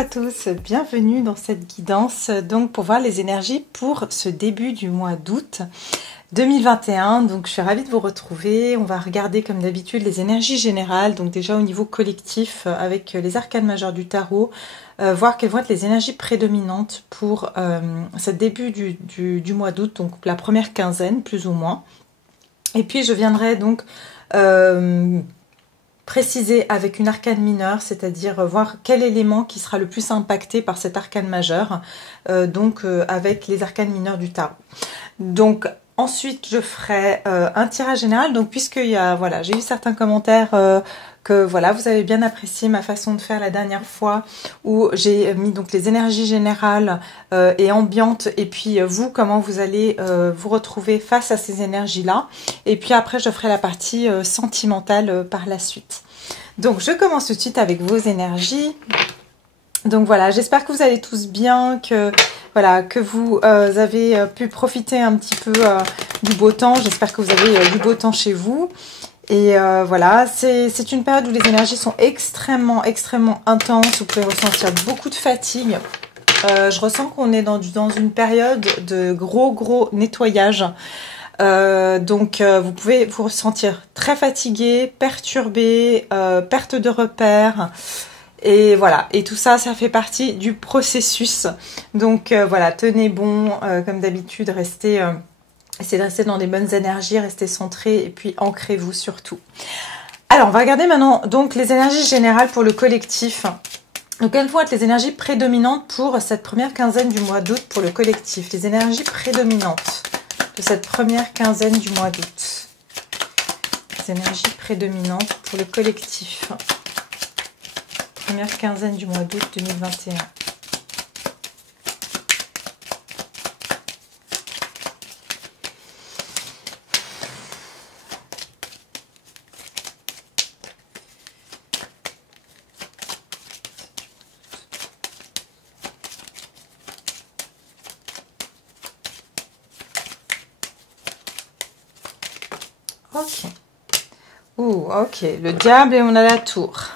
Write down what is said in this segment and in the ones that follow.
à tous, bienvenue dans cette guidance donc pour voir les énergies pour ce début du mois d'août 2021. Donc je suis ravie de vous retrouver. On va regarder comme d'habitude les énergies générales, donc déjà au niveau collectif avec les arcanes majeures du tarot, voir quelles vont être les énergies prédominantes pour ce début du mois d'août, donc la première quinzaine plus ou moins. Et puis je viendrai donc préciser avec une arcane mineure, c'est-à-dire voir quel élément qui sera le plus impacté par cette arcane majeure, avec les arcanes mineures du tarot. Donc ensuite je ferai un tirage général, donc puisqu'il y a, voilà, j'ai eu certains commentaires que voilà, vous avez bien apprécié ma façon de faire la dernière fois où j'ai mis donc les énergies générales et ambiantes, et puis vous, comment vous allez vous retrouver face à ces énergies-là. Et puis après, je ferai la partie sentimentale par la suite. Donc, je commence tout de suite avec vos énergies. Donc voilà, j'espère que vous allez tous bien, que voilà, que vous avez pu profiter un petit peu du beau temps. J'espère que vous avez du beau temps chez vous. Et voilà, c'est une période où les énergies sont extrêmement intenses. Vous pouvez ressentir beaucoup de fatigue. Je ressens qu'on est dans une période de gros nettoyage. Vous pouvez vous ressentir très fatigué, perturbé, perte de repères. Et voilà, et tout ça, ça fait partie du processus. Donc voilà, tenez bon, comme d'habitude, essayez de rester dans les bonnes énergies, restez centré et puis ancrez-vous surtout. Alors, on va regarder maintenant donc les énergies générales pour le collectif. Donc, quelles vont être les énergies prédominantes pour cette première quinzaine du mois d'août pour le collectif? Les énergies prédominantes de cette première quinzaine du mois d'août. Les énergies prédominantes pour le collectif. Première quinzaine du mois d'août 2021. Ok. Ok. Le diable et on a la tour.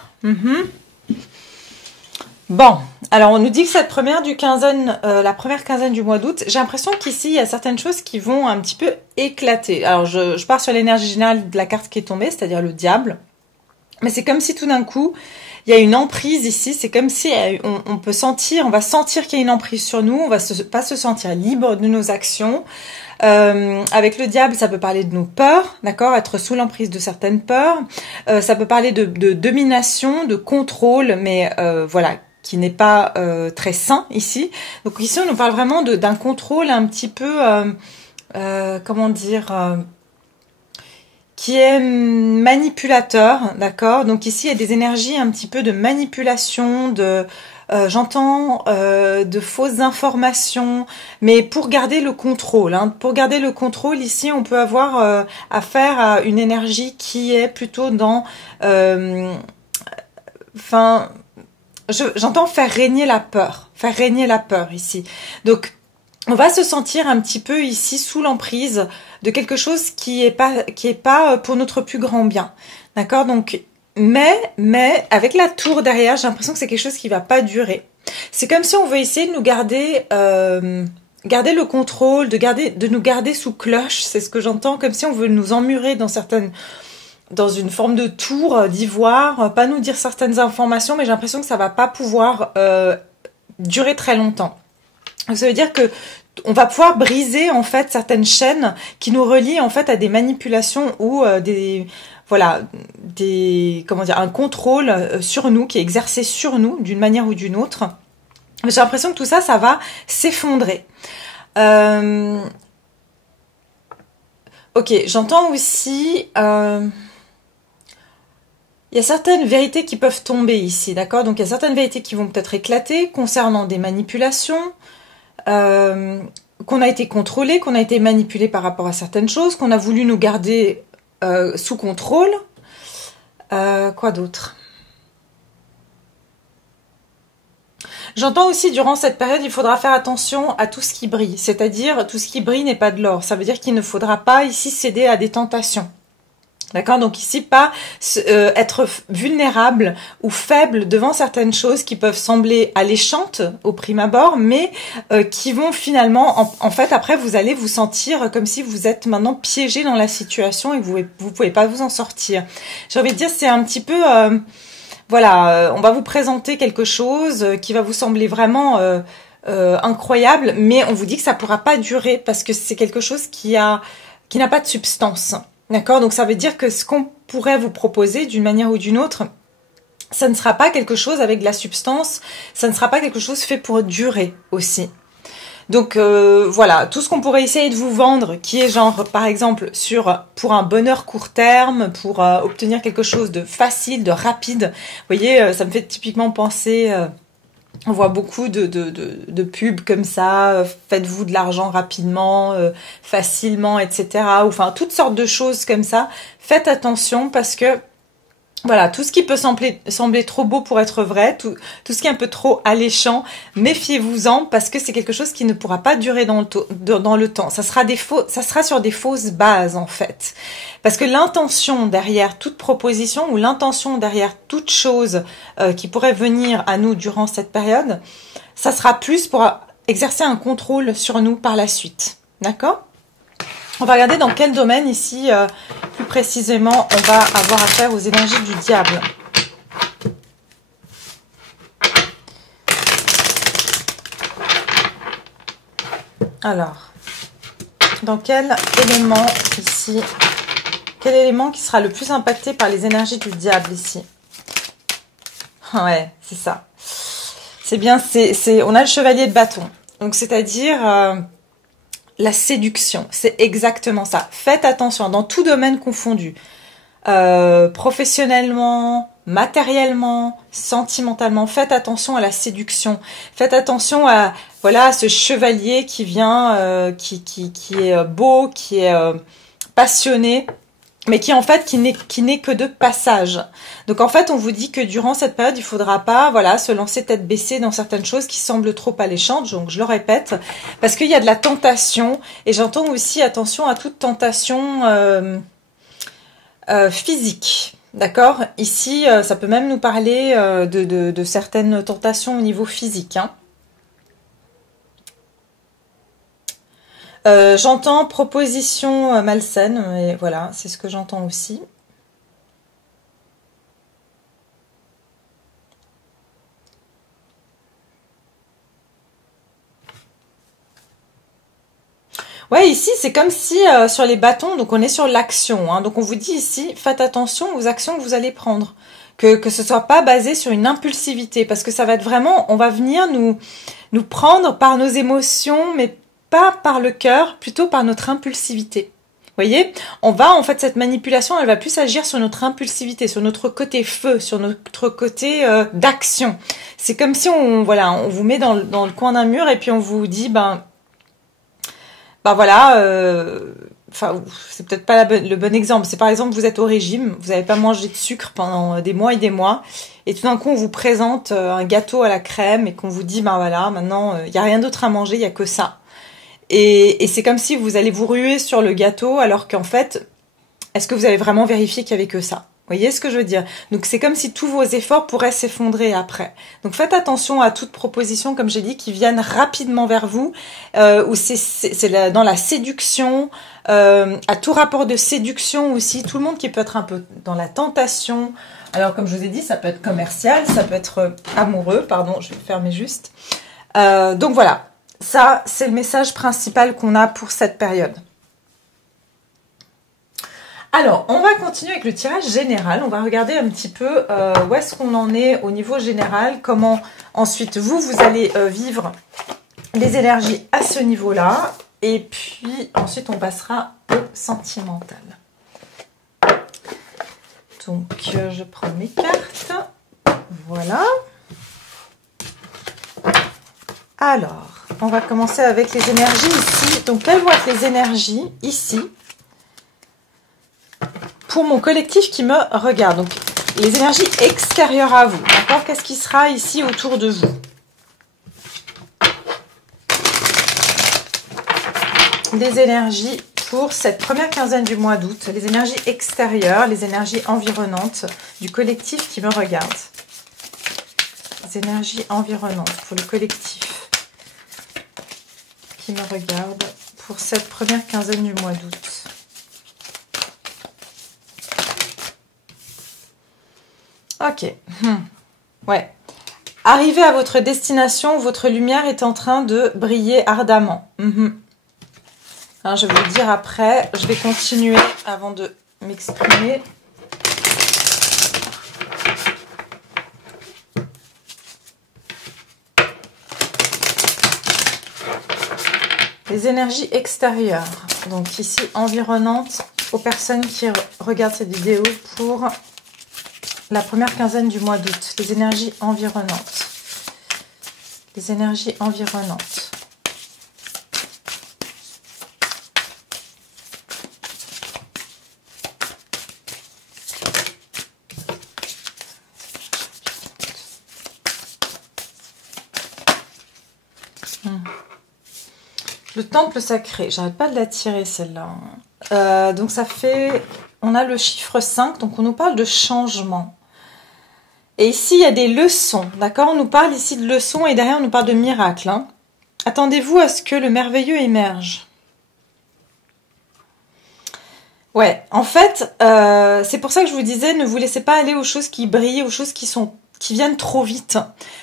Bon. Alors, on nous dit que cette première la première quinzaine du mois d'août, j'ai l'impression qu'ici, il y a certaines choses qui vont un petit peu éclater. Alors, je pars sur l'énergie générale de la carte qui est tombée, c'est-à-dire le diable. Mais c'est comme si tout d'un coup, il y a une emprise ici. C'est comme si on peut sentir, on va sentir qu'il y a une emprise sur nous. On va pas se sentir libre de nos actions. Avec le diable, ça peut parler de nos peurs, d'accord, être sous l'emprise de certaines peurs. Ça peut parler de domination, de contrôle, mais voilà, qui n'est pas très sain ici. Donc ici, on nous parle vraiment d'un contrôle un petit peu, comment dire, qui est manipulateur, d'accord. Donc ici, il y a des énergies un petit peu de manipulation, j'entends de fausses informations, mais pour garder le contrôle. Pour garder le contrôle, ici, on peut avoir affaire à une énergie qui est plutôt dans... j'entends faire régner la peur. Faire régner la peur ici. Donc, on va se sentir un petit peu ici sous l'emprise de quelque chose qui est pas pour notre plus grand bien. D'accord? Donc, mais avec la tour derrière, j'ai l'impression que c'est quelque chose qui va pas durer. C'est comme si on veut essayer de nous garder le contrôle, de nous garder sous cloche, c'est ce que j'entends, comme si on veut nous emmurer dans une forme de tour d'ivoire, pas nous dire certaines informations, mais j'ai l'impression que ça va pas pouvoir durer très longtemps. Donc ça veut dire que on va pouvoir briser en fait certaines chaînes qui nous relient en fait à des manipulations ou un contrôle sur nous qui est exercé sur nous d'une manière ou d'une autre. J'ai l'impression que tout ça, ça va s'effondrer. Ok, j'entends aussi... il y a certaines vérités qui peuvent tomber ici, d'accord? Donc il y a certaines vérités qui vont peut-être éclater concernant des manipulations, qu'on a été contrôlé, qu'on a été manipulé par rapport à certaines choses, qu'on a voulu nous garder sous contrôle. Quoi d'autre? J'entends aussi, durant cette période, il faudra faire attention à tout ce qui brille. C'est-à-dire, tout ce qui brille n'est pas de l'or. Ça veut dire qu'il ne faudra pas ici céder à des tentations. D'accord, donc ici pas être vulnérable ou faible devant certaines choses qui peuvent sembler alléchantes au prime abord, mais qui vont finalement, en fait, après vous allez vous sentir comme si vous êtes maintenant piégé dans la situation et que vous pouvez pas vous en sortir. J'ai envie de dire, c'est un petit peu, voilà, on va vous présenter quelque chose qui va vous sembler vraiment incroyable, mais on vous dit que ça pourra pas durer parce que c'est quelque chose qui n'a pas de substance. D'accord, donc ça veut dire que ce qu'on pourrait vous proposer d'une manière ou d'une autre, ça ne sera pas quelque chose avec de la substance, ça ne sera pas quelque chose fait pour durer aussi. Donc voilà, tout ce qu'on pourrait essayer de vous vendre, qui est genre par exemple pour un bonheur court terme, pour obtenir quelque chose de facile, de rapide. Vous voyez, ça me fait typiquement penser... on voit beaucoup de pubs comme ça, faites-vous de l'argent rapidement, facilement, etc. Enfin, toutes sortes de choses comme ça. Faites attention parce que, voilà, tout ce qui peut sembler trop beau pour être vrai, tout ce qui est un peu trop alléchant, méfiez-vous-en parce que c'est quelque chose qui ne pourra pas durer dans le temps. Ça sera sur des fausses bases, en fait. Parce que l'intention derrière toute proposition ou l'intention derrière toute chose qui pourrait venir à nous durant cette période, ça sera plus pour exercer un contrôle sur nous par la suite. D'accord ? On va regarder dans quel domaine ici, plus précisément, on va avoir affaire aux énergies du diable. Alors, dans quel élément ici, quel élément qui sera le plus impacté par les énergies du diable ici? Ouais, c'est ça. C'est bien, on a le chevalier de bâton. Donc, c'est-à-dire... la séduction, c'est exactement ça. Faites attention, dans tout domaine confondu, professionnellement, matériellement, sentimentalement, faites attention à la séduction. Faites attention à voilà ce chevalier qui vient, qui est beau, qui est passionné, mais qui en fait qui n'est que de passage. Donc en fait on vous dit que durant cette période il faudra pas voilà se lancer tête baissée dans certaines choses qui semblent trop alléchantes. Donc je le répète parce qu'il y a de la tentation et j'entends aussi attention à toute tentation physique. D'accord, ici ça peut même nous parler de certaines tentations au niveau physique. Hein. J'entends proposition malsaine, et voilà, c'est ce que j'entends aussi. Ouais, ici, c'est comme si sur les bâtons, donc on est sur l'action. Hein, donc on vous dit ici, faites attention aux actions que vous allez prendre. Que ce soit pas basé sur une impulsivité, parce que ça va être vraiment, on va venir nous prendre par nos émotions, mais pas par le cœur, plutôt par notre impulsivité. Vous voyez, en fait, cette manipulation, elle va plus agir sur notre impulsivité, sur notre côté feu, sur notre côté d'action. C'est comme si on vous met dans le coin d'un mur et puis on vous dit, voilà, c'est peut-être pas le bon exemple. C'est par exemple, vous êtes au régime, vous n'avez pas mangé de sucre pendant des mois et des mois, et tout d'un coup, on vous présente un gâteau à la crème et qu'on vous dit, voilà, maintenant, il n'y a rien d'autre à manger, il n'y a que ça. Et c'est comme si vous allez vous ruer sur le gâteau alors qu'en fait, est-ce que vous avez vraiment vérifié qu'il n'y avait que ça? Vous voyez ce que je veux dire? Donc c'est comme si tous vos efforts pourraient s'effondrer après. Donc faites attention à toute proposition, comme j'ai dit, qui viennent rapidement vers vous, ou c'est dans la séduction, à tout rapport de séduction aussi, tout le monde qui peut être un peu dans la tentation. Alors comme je vous ai dit, ça peut être commercial, ça peut être amoureux, pardon, je vais fermer juste. Donc voilà. Ça, c'est le message principal qu'on a pour cette période. Alors, on va continuer avec le tirage général. On va regarder un petit peu où est-ce qu'on en est au niveau général. Comment ensuite vous allez vivre les énergies à ce niveau-là. Et puis, ensuite, on passera au sentimental. Donc, je prends mes cartes. Voilà. Alors, on va commencer avec les énergies ici. Donc, quelles vont être les énergies ici pour mon collectif qui me regarde? Donc, les énergies extérieures à vous. D'accord? Qu'est-ce qui sera ici autour de vous? Les énergies pour cette première quinzaine du mois d'août, les énergies extérieures, les énergies environnantes du collectif qui me regarde. Les énergies environnantes pour le collectif qui me regarde pour cette première quinzaine du mois d'août. Ok. Ouais. Arrivez à votre destination, votre lumière est en train de briller ardemment. Alors, je vais vous le dire après. Je vais continuer avant de m'exprimer. Les énergies extérieures, donc ici environnantes aux personnes qui regardent cette vidéo pour la première quinzaine du mois d'août. Les énergies environnantes. Les énergies environnantes. Le temple sacré, j'arrête pas de la tirer celle-là. Donc ça fait, on a le chiffre 5, donc on nous parle de changement. Et ici, il y a des leçons, d'accord? On nous parle ici de leçons et derrière, on nous parle de miracles. Hein. Attendez-vous à ce que le merveilleux émerge. Ouais, en fait, c'est pour ça que je vous disais, ne vous laissez pas aller aux choses qui brillent, aux choses qui viennent trop vite.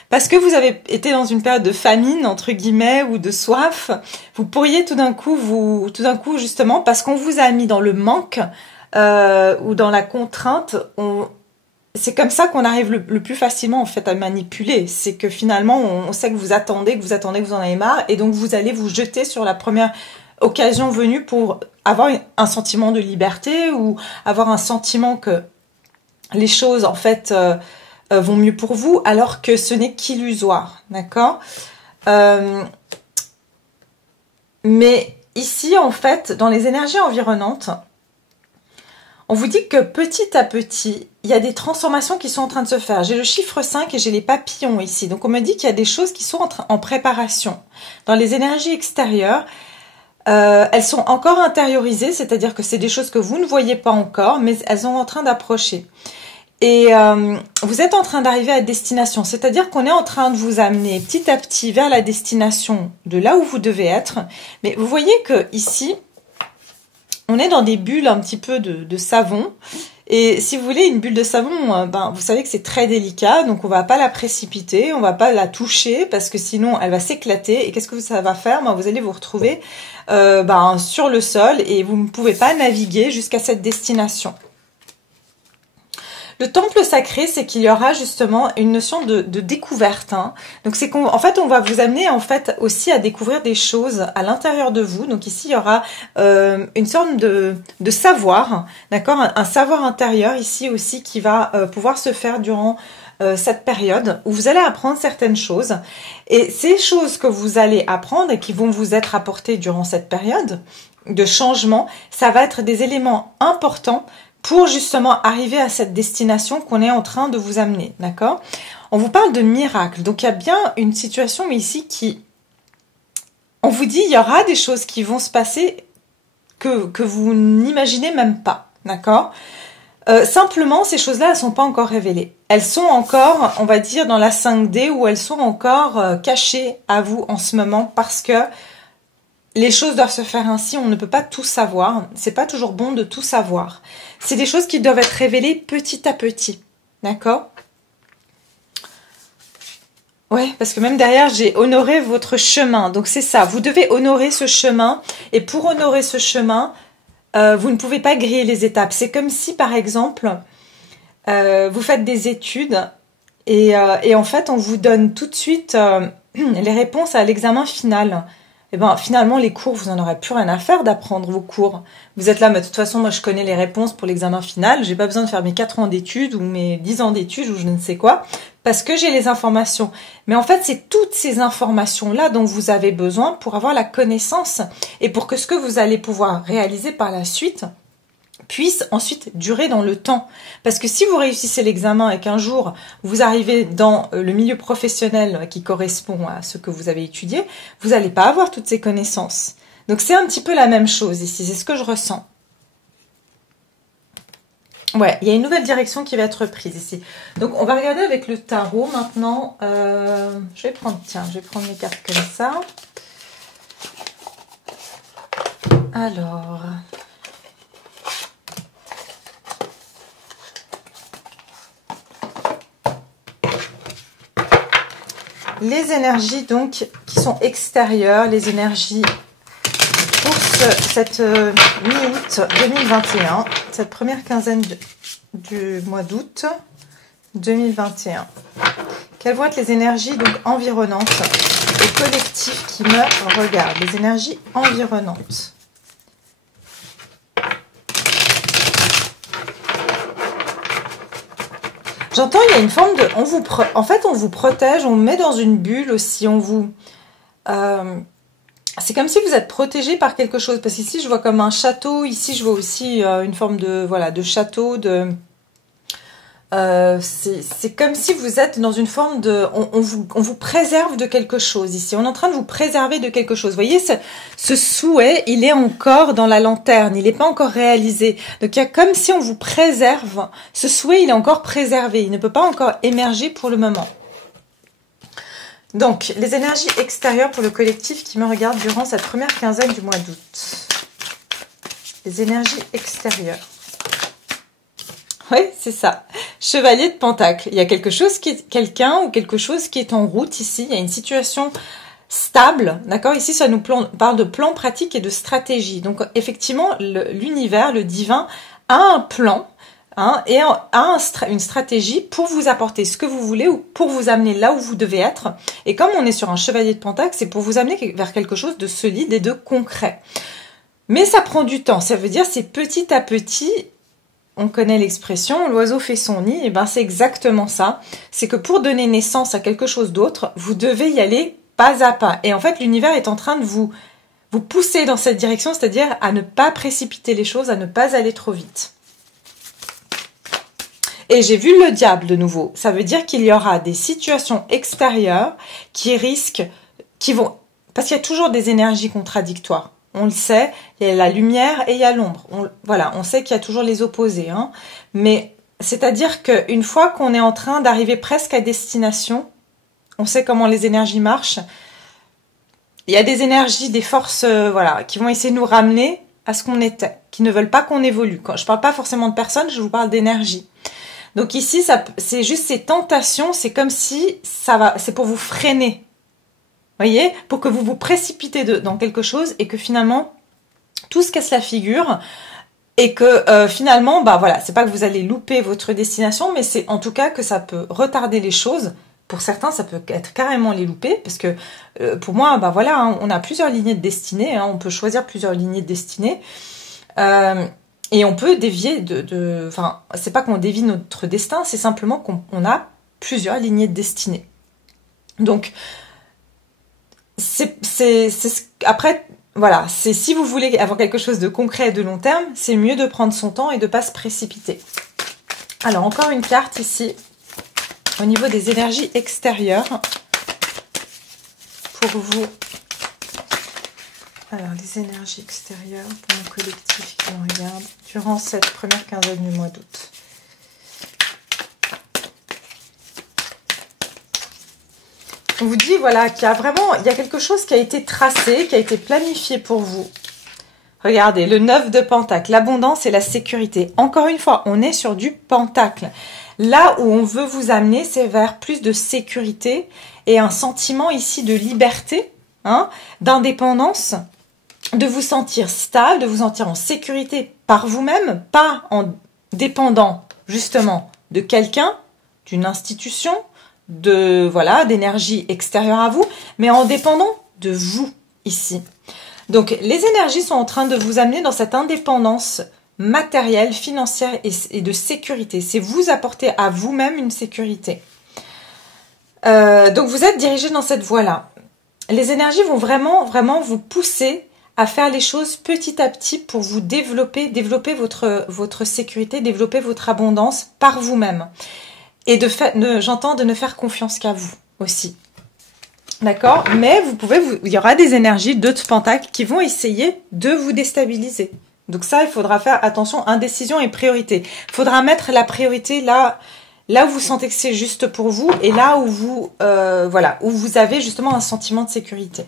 Parce que vous avez été dans une période de famine, entre guillemets, ou de soif, vous pourriez tout d'un coup, justement, parce qu'on vous a mis dans le manque ou dans la contrainte, c'est comme ça qu'on arrive le plus facilement en fait à manipuler. C'est que finalement, on sait que vous attendez, que vous en avez marre, et donc vous allez vous jeter sur la première occasion venue pour avoir un sentiment de liberté ou avoir un sentiment que les choses en fait vont mieux pour vous, alors que ce n'est qu'illusoire, d'accord? Mais ici, en fait, dans les énergies environnantes, on vous dit que petit à petit, il y a des transformations qui sont en train de se faire. J'ai le chiffre 5 et j'ai les papillons ici. Donc, on me dit qu'il y a des choses qui sont en préparation. Dans les énergies extérieures, elles sont encore intériorisées, c'est-à-dire que c'est des choses que vous ne voyez pas encore, mais elles sont en train d'approcher. Et vous êtes en train d'arriver à destination, c'est-à-dire qu'on est en train de vous amener petit à petit vers la destination de là où vous devez être. Mais vous voyez que ici, on est dans des bulles un petit peu de savon. Et si vous voulez une bulle de savon, vous savez que c'est très délicat, donc on va pas la précipiter, on va pas la toucher parce que sinon elle va s'éclater. Et qu'est-ce que ça va faire? Vous allez vous retrouver sur le sol et vous ne pouvez pas naviguer jusqu'à cette destination. Le temple sacré, c'est qu'il y aura justement une notion de découverte. Hein. Donc c'est qu'en fait, on va vous amener en fait aussi à découvrir des choses à l'intérieur de vous. Donc ici, il y aura une sorte de savoir, d'accord, un savoir intérieur ici aussi qui va pouvoir se faire durant cette période où vous allez apprendre certaines choses. Et ces choses que vous allez apprendre et qui vont vous être apportées durant cette période de changement, ça va être des éléments importants pour justement arriver à cette destination qu'on est en train de vous amener, d'accord? On vous parle de miracle, donc il y a bien une situation ici qui... On vous dit, il y aura des choses qui vont se passer que vous n'imaginez même pas, d'accord? Simplement, ces choses-là, elles ne sont pas encore révélées. Elles sont encore, on va dire, dans la 5D, où elles sont encore cachées à vous en ce moment, parce que les choses doivent se faire ainsi, on ne peut pas tout savoir. C'est pas toujours bon de tout savoir. C'est des choses qui doivent être révélées petit à petit. D'accord? Ouais, parce que même derrière, j'ai honoré votre chemin. Donc c'est ça, vous devez honorer ce chemin. Et pour honorer ce chemin, vous ne pouvez pas griller les étapes. C'est comme si, par exemple, vous faites des études et en fait, on vous donne tout de suite les réponses à l'examen final. Et finalement, les cours, vous n'en aurez plus rien à faire d'apprendre vos cours. Vous êtes là, mais de toute façon, moi, je connais les réponses pour l'examen final. J'ai pas besoin de faire mes 4 ans d'études ou mes 10 ans d'études ou je ne sais quoi, parce que j'ai les informations. Mais en fait, c'est toutes ces informations-là dont vous avez besoin pour avoir la connaissance et pour que ce que vous allez pouvoir réaliser par la suite puisse ensuite durer dans le temps. Parce que si vous réussissez l'examen et qu'un jour vous arrivez dans le milieu professionnel qui correspond à ce que vous avez étudié, vous n'allez pas avoir toutes ces connaissances. Donc c'est un petit peu la même chose ici, c'est ce que je ressens. Ouais, il y a une nouvelle direction qui va être prise ici. Donc on va regarder avec le tarot maintenant. Je vais prendre, tiens, je vais prendre mes cartes comme ça. Alors... les énergies donc qui sont extérieures, les énergies pour cette mi-août 2021, cette première quinzaine du mois d'août 2021. Quelles vont être les énergies donc environnantes et collectives qui me regardent, les énergies environnantes. J'entends, il y a une forme de... en fait, on vous protège, on vous met dans une bulle aussi, on vous... c'est comme si vous êtes protégé par quelque chose. Parce qu'ici, je vois comme un château. Ici, je vois aussi une forme de, voilà, de château. C'est comme si vous êtes dans une forme de... On vous préserve de quelque chose ici. On est en train de vous préserver de quelque chose. Vous voyez, ce souhait, il est encore dans la lanterne. Il n'est pas encore réalisé. Donc, il y a comme si on vous préserve. Ce souhait, il est encore préservé. Il ne peut pas encore émerger pour le moment. Donc, les énergies extérieures pour le collectif qui me regarde durant cette première quinzaine du mois d'août. Les énergies extérieures. Oui, c'est ça. Chevalier de Pentacle. Il y a quelque chose qui est quelqu'un ou quelque chose qui est en route ici. Il y a une situation stable. D'accord? Ici, ça nous parle de plan pratique et de stratégie. Donc, effectivement, l'univers, le divin, a un plan et a une stratégie pour vous apporter ce que vous voulez ou pour vous amener là où vous devez être. Et comme on est sur un chevalier de Pentacle, c'est pour vous amener vers quelque chose de solide et de concret. Mais ça prend du temps. Ça veut dire c'est petit à petit... On connaît l'expression, l'oiseau fait son nid, et ben c'est exactement ça. C'est que pour donner naissance à quelque chose d'autre, vous devez y aller pas à pas. Et en fait, l'univers est en train de vous pousser dans cette direction, c'est-à-dire à ne pas précipiter les choses, à ne pas aller trop vite. Et j'ai vu le diable de nouveau. Ça veut dire qu'il y aura des situations extérieures qui risquent, parce qu'il y a toujours des énergies contradictoires. On le sait, il y a la lumière et il y a l'ombre. Voilà, on sait qu'il y a toujours les opposés. Hein. Mais c'est-à-dire qu'une fois qu'on est en train d'arriver presque à destination, on sait comment les énergies marchent. Il y a des énergies, des forces voilà, qui vont essayer de nous ramener à ce qu'on était, qui ne veulent pas qu'on évolue. Quand je ne parle pas forcément de personnes, je vous parle d'énergie. Donc ici, c'est juste ces tentations, c'est comme si c'est pour vous freiner. Voyez, pour que vous vous précipitez dans quelque chose et que finalement tout se casse la figure et que finalement, bah voilà, c'est pas que vous allez louper votre destination, mais c'est en tout cas que ça peut retarder les choses. Pour certains, ça peut être carrément les louper parce que pour moi, bah voilà, hein, on a plusieurs lignées de destinée, hein, on peut choisir plusieurs lignées de destinée et on peut dévier enfin, c'est pas qu'on dévie notre destin, c'est simplement qu'on a plusieurs lignées de destinée. Donc après, voilà, c'est si vous voulez avoir quelque chose de concret et de long terme, c'est mieux de prendre son temps et de ne pas se précipiter. Alors, encore une carte ici, au niveau des énergies extérieures, pour vous. Alors, les énergies extérieures pour mon collectif qui me regarde durant cette première quinzaine du mois d'août. On vous dit voilà qu'il y a quelque chose qui a été tracé, qui a été planifié pour vous. Regardez, le 9 de Pentacle, l'abondance et la sécurité. Encore une fois, on est sur du Pentacle. Là où on veut vous amener, c'est vers plus de sécurité et un sentiment ici de liberté, hein, d'indépendance, de vous sentir stable, de vous sentir en sécurité par vous-même, pas en dépendant justement de quelqu'un, d'une institution, d'énergie extérieure à vous, mais en dépendant de vous ici. Donc, les énergies sont en train de vous amener dans cette indépendance matérielle, financière et de sécurité. C'est vous apporter à vous-même une sécurité. Donc, vous êtes dirigé dans cette voie-là. Les énergies vont vraiment, vraiment vous pousser à faire les choses petit à petit pour vous développer votre sécurité, développer votre abondance par vous-même. Et j'entends de ne faire confiance qu'à vous aussi. D'accord? Mais il y aura des énergies de pentacle qui vont essayer de vous déstabiliser. Donc ça, il faudra faire attention, indécision et priorité. Il faudra mettre la priorité là où vous sentez que c'est juste pour vous et là où où vous avez justement un sentiment de sécurité.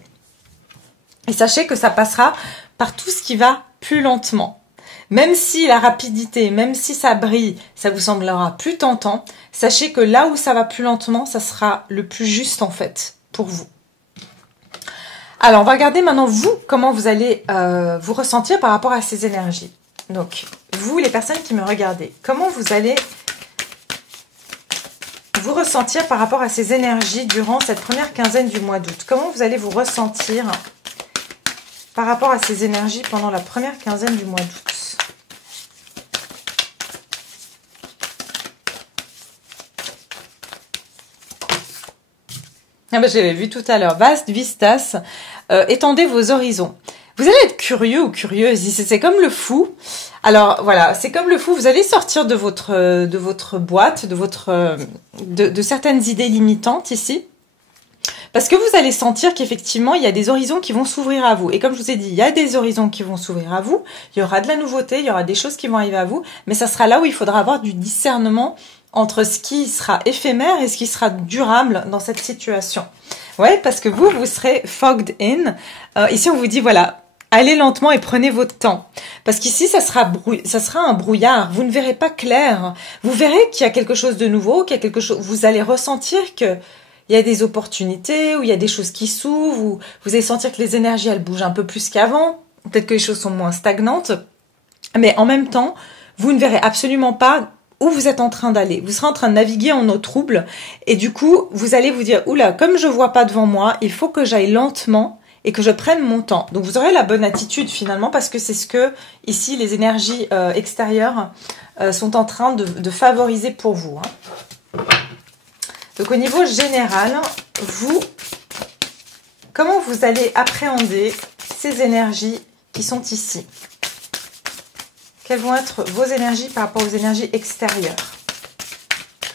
Et sachez que ça passera par tout ce qui va plus lentement. Même si la rapidité, même si ça brille, ça vous semblera plus tentant, sachez que là où ça va plus lentement, ça sera le plus juste en fait pour vous. Alors, on va regarder maintenant vous, comment vous allez vous ressentir par rapport à ces énergies. Donc, vous, les personnes qui me regardez, comment vous allez vous ressentir par rapport à ces énergies durant cette première quinzaine du mois d'août? Comment vous allez vous ressentir par rapport à ces énergies pendant la première quinzaine du mois d'août? Ah ben, j'avais vu tout à l'heure. Vaste vistas, étendez vos horizons. Vous allez être curieux ou curieuse. C'est comme le fou. Alors voilà, c'est comme le fou. Vous allez sortir de votre boîte, de certaines idées limitantes ici. Parce que vous allez sentir qu'effectivement, il y a des horizons qui vont s'ouvrir à vous. Et comme je vous ai dit, il y a des horizons qui vont s'ouvrir à vous. Il y aura de la nouveauté, il y aura des choses qui vont arriver à vous. Mais ça sera là où il faudra avoir du discernement entre ce qui sera éphémère et ce qui sera durable dans cette situation. Ouais, parce que vous serez fogged in. Ici, on vous dit, voilà, allez lentement et prenez votre temps. Parce qu'ici, ça sera un brouillard. Vous ne verrez pas clair. Vous verrez qu'il y a quelque chose de nouveau, qu'il y a quelque chose. Vous allez ressentir que il y a des opportunités, ou il y a des choses qui s'ouvrent, ou vous allez sentir que les énergies, elles bougent un peu plus qu'avant. Peut-être que les choses sont moins stagnantes. Mais en même temps, vous ne verrez absolument pas où vous êtes en train d'aller. Vous serez en train de naviguer en eau trouble. Et du coup, vous allez vous dire, oula, comme je vois pas devant moi, il faut que j'aille lentement et que je prenne mon temps. Donc, vous aurez la bonne attitude finalement, parce que c'est ce que, ici, les énergies extérieures sont en train de favoriser pour vous. Donc, au niveau général, comment vous allez appréhender ces énergies qui sont ici? Quelles vont être vos énergies par rapport aux énergies extérieures?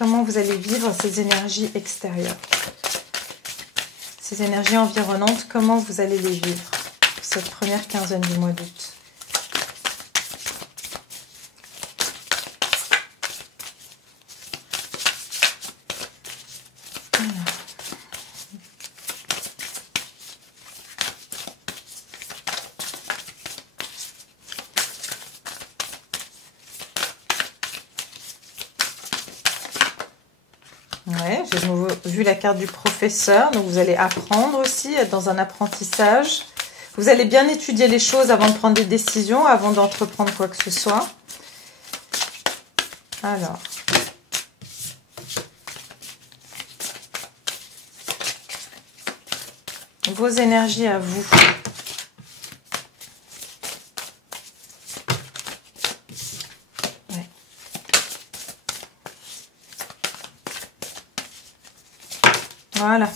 Comment vous allez vivre ces énergies extérieures? Ces énergies environnantes, comment vous allez les vivre cette première quinzaine du mois d'août? Ouais, j'ai de nouveau vu la carte du professeur, donc vous allez apprendre aussi, être dans un apprentissage. Vous allez bien étudier les choses avant de prendre des décisions, avant d'entreprendre quoi que ce soit. Alors. Vos énergies à vous. Voilà.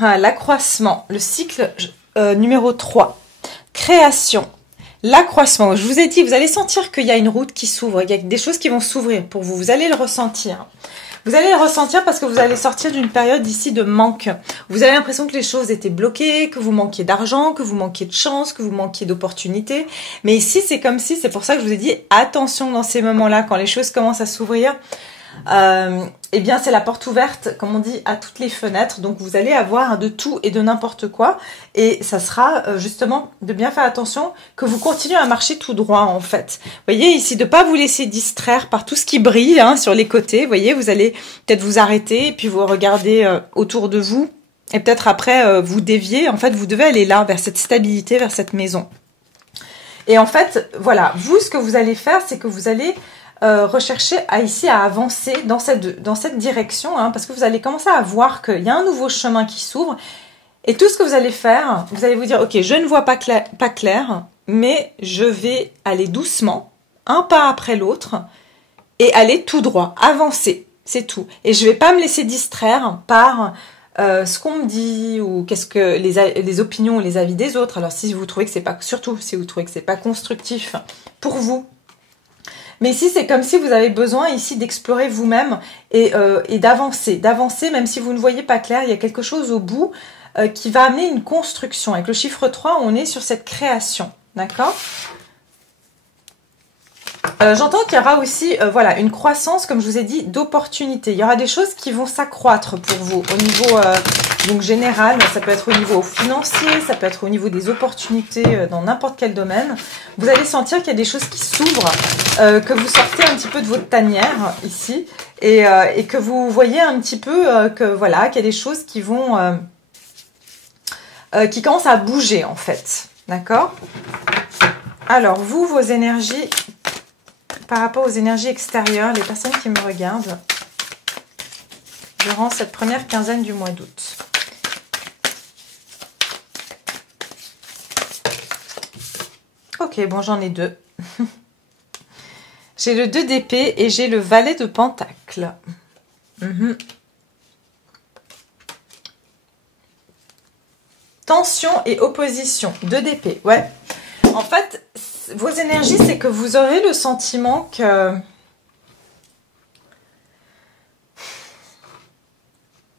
Ah, l'accroissement, le cycle numéro 3. Création. L'accroissement. Je vous ai dit, vous allez sentir qu'il y a une route qui s'ouvre, il y a des choses qui vont s'ouvrir pour vous. Vous allez le ressentir. Vous allez le ressentir parce que vous allez sortir d'une période ici de manque. Vous avez l'impression que les choses étaient bloquées, que vous manquiez d'argent, que vous manquiez de chance, que vous manquiez d'opportunités. Mais ici, c'est comme si, c'est pour ça que je vous ai dit, attention dans ces moments-là, quand les choses commencent à s'ouvrir. Eh bien c'est la porte ouverte, comme on dit, à toutes les fenêtres. Donc vous allez avoir de tout et de n'importe quoi. Et ça sera justement de bien faire attention que vous continuez à marcher tout droit en fait. Vous voyez ici, de pas vous laisser distraire par tout ce qui brille sur les côtés. Vous voyez, vous allez peut-être vous arrêter et puis vous regardez autour de vous. Et peut-être après vous dévier. En fait, vous devez aller là, vers cette stabilité, vers cette maison. Et en fait, voilà, vous, ce que vous allez faire, c'est que vous allez rechercher à avancer dans cette direction, parce que vous allez commencer à voir qu'il y a un nouveau chemin qui s'ouvre. Et tout ce que vous allez faire, vous allez vous dire, ok, je ne vois pas clair, mais je vais aller doucement, un pas après l'autre, et aller tout droit, avancer, c'est tout. Et je ne vais pas me laisser distraire par ce qu'on me dit, ou qu'est-ce que les opinions ou les avis des autres. Alors si vous trouvez que c'est pas, surtout si vous trouvez que c'est pas constructif pour vous, Mais ici, c'est comme si vous avez besoin ici d'explorer vous-même et d'avancer. D'avancer, même si vous ne voyez pas clair, il y a quelque chose au bout qui va amener une construction. Avec le chiffre 3, on est sur cette création. D'accord ? J'entends qu'il y aura aussi voilà, une croissance, comme je vous ai dit, d'opportunités. Il y aura des choses qui vont s'accroître pour vous au niveau donc général. Ça peut être au niveau financier, ça peut être au niveau des opportunités dans n'importe quel domaine. Vous allez sentir qu'il y a des choses qui s'ouvrent, que vous sortez un petit peu de votre tanière ici et que vous voyez un petit peu que voilà, qu'il y a des choses qui vont qui commencent à bouger en fait. D'accord ? Alors, vous, vos énergies... Par rapport aux énergies extérieures, les personnes qui me regardent durant cette première quinzaine du mois d'août. Ok, bon, j'en ai deux. J'ai le 2 d'épée et j'ai le valet de pentacle. Tension et opposition. 2 d'épée, ouais. En fait... Vos énergies, c'est que vous aurez le sentiment que...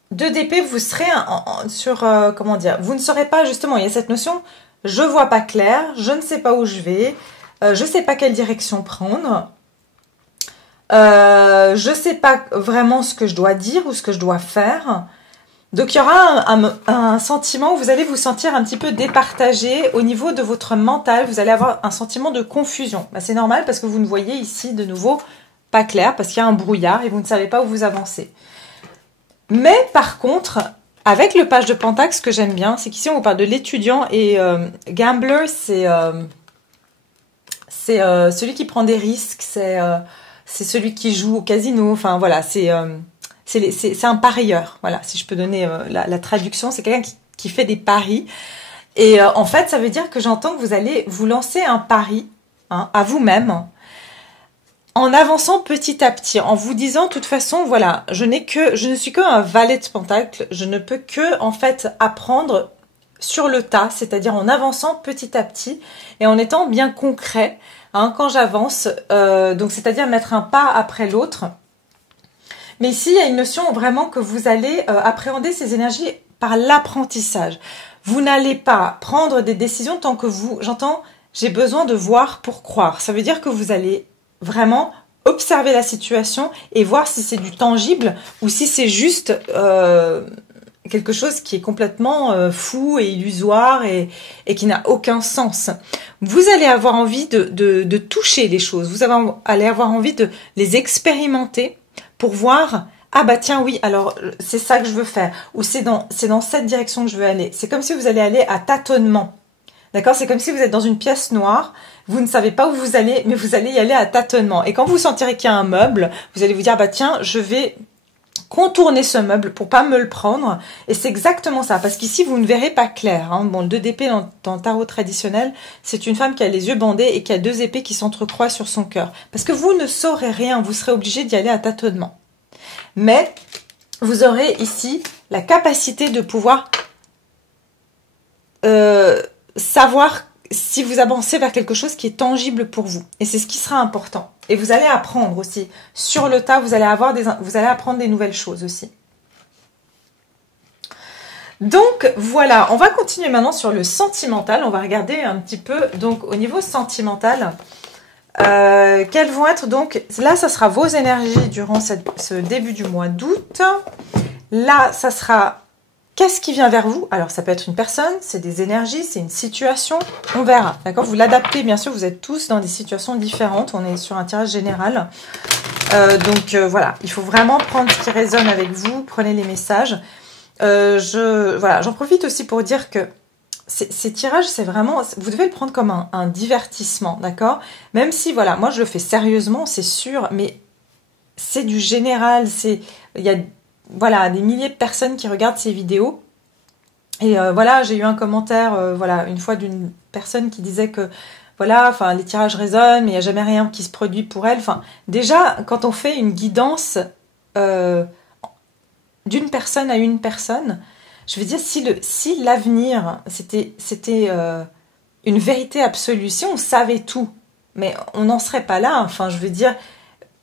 Deux d'épée, vous serez sur... comment dire ? Vous ne saurez pas, justement, il y a cette notion, je vois pas clair, je ne sais pas où je vais, je ne sais pas quelle direction prendre, je ne sais pas vraiment ce que je dois dire ou ce que je dois faire. Donc, il y aura un sentiment où vous allez vous sentir un petit peu départagé au niveau de votre mental. Vous allez avoir un sentiment de confusion. Ben, c'est normal parce que vous ne voyez ici de nouveau pas clair parce qu'il y a un brouillard et vous ne savez pas où vous avancez. Mais par contre, avec le page de Pentacle, ce que j'aime bien, c'est qu'ici on vous parle de l'étudiant et gambler, c'est celui qui prend des risques, c'est celui qui joue au casino. Enfin voilà, c'est un parieur, voilà, si je peux donner la traduction, c'est quelqu'un qui fait des paris. Et en fait, ça veut dire que j'entends que vous allez vous lancer un pari à vous-même, en avançant petit à petit, en vous disant, de toute façon, voilà, je ne suis qu'un valet de pentacle, je ne peux que, en fait, apprendre sur le tas, c'est-à-dire en avançant petit à petit et en étant bien concret quand j'avance, donc c'est-à-dire mettre un pas après l'autre. Mais ici, il y a une notion vraiment que vous allez appréhender ces énergies par l'apprentissage. Vous n'allez pas prendre des décisions tant que j'ai besoin de voir pour croire. Ça veut dire que vous allez vraiment observer la situation et voir si c'est du tangible ou si c'est juste quelque chose qui est complètement fou et illusoire et qui n'a aucun sens. Vous allez avoir envie de toucher les choses. Vous allez avoir envie de les expérimenter pour voir, ah bah tiens oui, alors c'est ça que je veux faire, ou c'est dans cette direction que je veux aller. C'est comme si vous allez aller à tâtonnement, d'accord ? C'est comme si vous êtes dans une pièce noire, vous ne savez pas où vous allez, mais vous allez y aller à tâtonnement. Et quand vous sentirez qu'il y a un meuble, vous allez vous dire, bah tiens, je vais contourner ce meuble pour pas me le prendre. Et c'est exactement ça, parce qu'ici, vous ne verrez pas clair. Bon, le 2 d'épée dans le tarot traditionnel, c'est une femme qui a les yeux bandés et qui a 2 épées qui s'entrecroisent sur son cœur. Parce que vous ne saurez rien, vous serez obligé d'y aller à tâtonnement. Mais vous aurez ici la capacité de pouvoir savoir si vous avancez vers quelque chose qui est tangible pour vous. Et c'est ce qui sera important. Et vous allez apprendre aussi. Sur le tas, vous allez apprendre des nouvelles choses aussi. Donc voilà, on va continuer maintenant sur le sentimental. On va regarder un petit peu, donc au niveau sentimental, quelles vont être donc... Là, ça sera vos énergies durant ce début du mois d'août. Là, ça sera... Qu'est-ce qui vient vers vous? Alors, ça peut être une personne, c'est des énergies, c'est une situation. On verra, d'accord? Vous l'adaptez, bien sûr, vous êtes tous dans des situations différentes. On est sur un tirage général. Voilà, il faut vraiment prendre ce qui résonne avec vous. Prenez les messages. Voilà, j'en profite aussi pour dire que ces tirages, c'est vraiment... Vous devez le prendre comme un divertissement, d'accord? Même si, voilà, moi, je le fais sérieusement, c'est sûr, mais c'est du général. Il y a... Voilà, des milliers de personnes qui regardent ces vidéos. Et voilà, j'ai eu un commentaire, voilà, une fois d'une personne qui disait que, voilà, enfin, les tirages résonnent, mais il n'y a jamais rien qui se produit pour elle. Enfin, déjà, quand on fait une guidance d'une personne à une personne, je veux dire, si l'avenir, c'était une vérité absolue, si on savait tout, mais on n'en serait pas là. Enfin, je veux dire,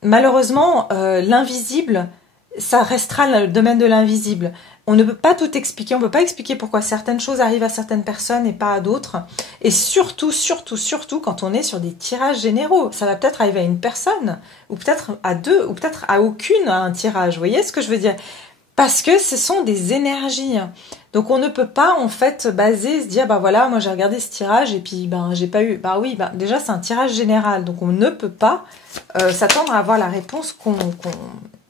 malheureusement, l'invisible, ça restera le domaine de l'invisible. On ne peut pas tout expliquer, on ne peut pas expliquer pourquoi certaines choses arrivent à certaines personnes et pas à d'autres. Et surtout, surtout quand on est sur des tirages généraux. Ça va peut-être arriver à une personne, ou peut-être à deux, ou peut-être à aucune à un tirage. Vous voyez ce que je veux dire? Parce que ce sont des énergies. Donc on ne peut pas en fait baser, se dire bah voilà, moi j'ai regardé ce tirage et puis ben j'ai pas eu. Bah oui, bah déjà c'est un tirage général, donc on ne peut pas s'attendre à avoir la réponse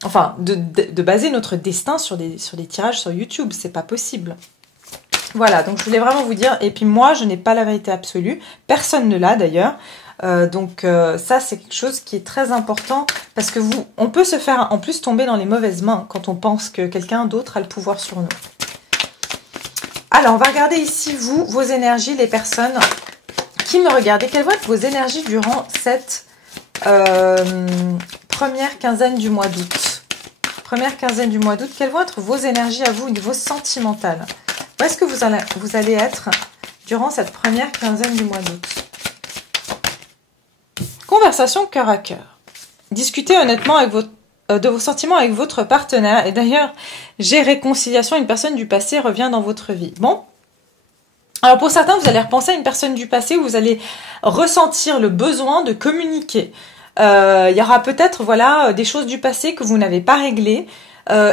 enfin de baser notre destin sur des tirages sur YouTube, c'est pas possible. Voilà, donc je voulais vraiment vous dire, et puis moi je n'ai pas la vérité absolue, personne ne l'a d'ailleurs. Donc ça c'est quelque chose qui est très important parce que on peut se faire en plus tomber dans les mauvaises mains quand on pense que quelqu'un d'autre a le pouvoir sur nous. Alors on va regarder ici vos énergies, les personnes qui me regardent. Quelles vont être vos énergies durant cette première quinzaine du mois d'août? Première quinzaine du mois d'août, quelles vont être vos énergies à vous au niveau sentimental? Où est-ce que vous allez être durant cette première quinzaine du mois d'août? Conversation cœur à cœur. Discutez honnêtement avec de vos sentiments avec votre partenaire. Et d'ailleurs, j'ai réconciliation, une personne du passé revient dans votre vie. Bon. Alors pour certains, vous allez repenser à une personne du passé où vous allez ressentir le besoin de communiquer. Il y aura peut-être voilà, des choses du passé que vous n'avez pas réglées.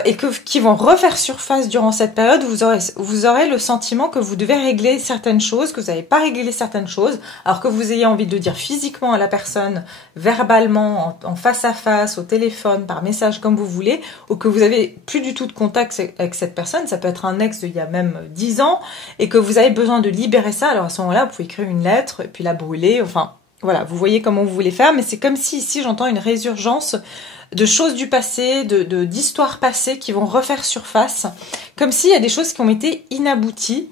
Et qui vont refaire surface durant cette période où vous aurez le sentiment que vous devez régler certaines choses, que vous n'avez pas réglé certaines choses, alors que vous ayez envie de le dire physiquement à la personne, verbalement, en face à face, au téléphone, par message, comme vous voulez, ou que vous avez plus du tout de contact avec cette personne, ça peut être un ex d'il y a même 10 ans, et que vous avez besoin de libérer ça, alors à ce moment-là, vous pouvez écrire une lettre, et puis la brûler, enfin, voilà, vous voyez comment vous voulez faire, mais c'est comme si ici j'entends une résurgence de choses du passé, d'histoires passées qui vont refaire surface, comme s'il y a des choses qui ont été inabouties,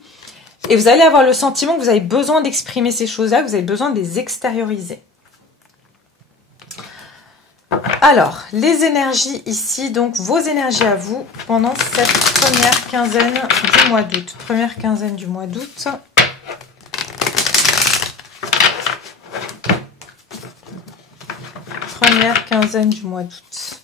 et vous allez avoir le sentiment que vous avez besoin d'exprimer ces choses-là, que vous avez besoin de les extérioriser. Alors, les énergies ici, donc vos énergies à vous pendant cette première quinzaine du mois d'août. Première quinzaine du mois d'août. Première quinzaine du mois d'août.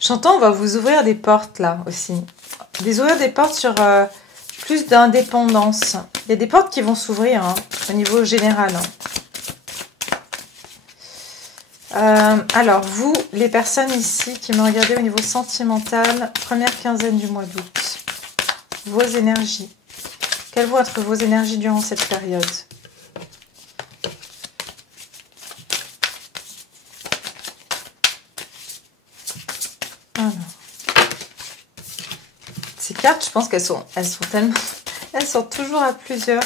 J'entends, on va vous ouvrir des portes là aussi. Ouvrir des portes sur plus d'indépendance. Il y a des portes qui vont s'ouvrir hein, au niveau général. Alors, vous, les personnes ici qui me regardez au niveau sentimental, première quinzaine du mois d'août, vos énergies. Quelles vont être vos énergies durant cette période? Alors. Ces cartes, je pense qu'elles sont tellement... Elles sont toujours à plusieurs.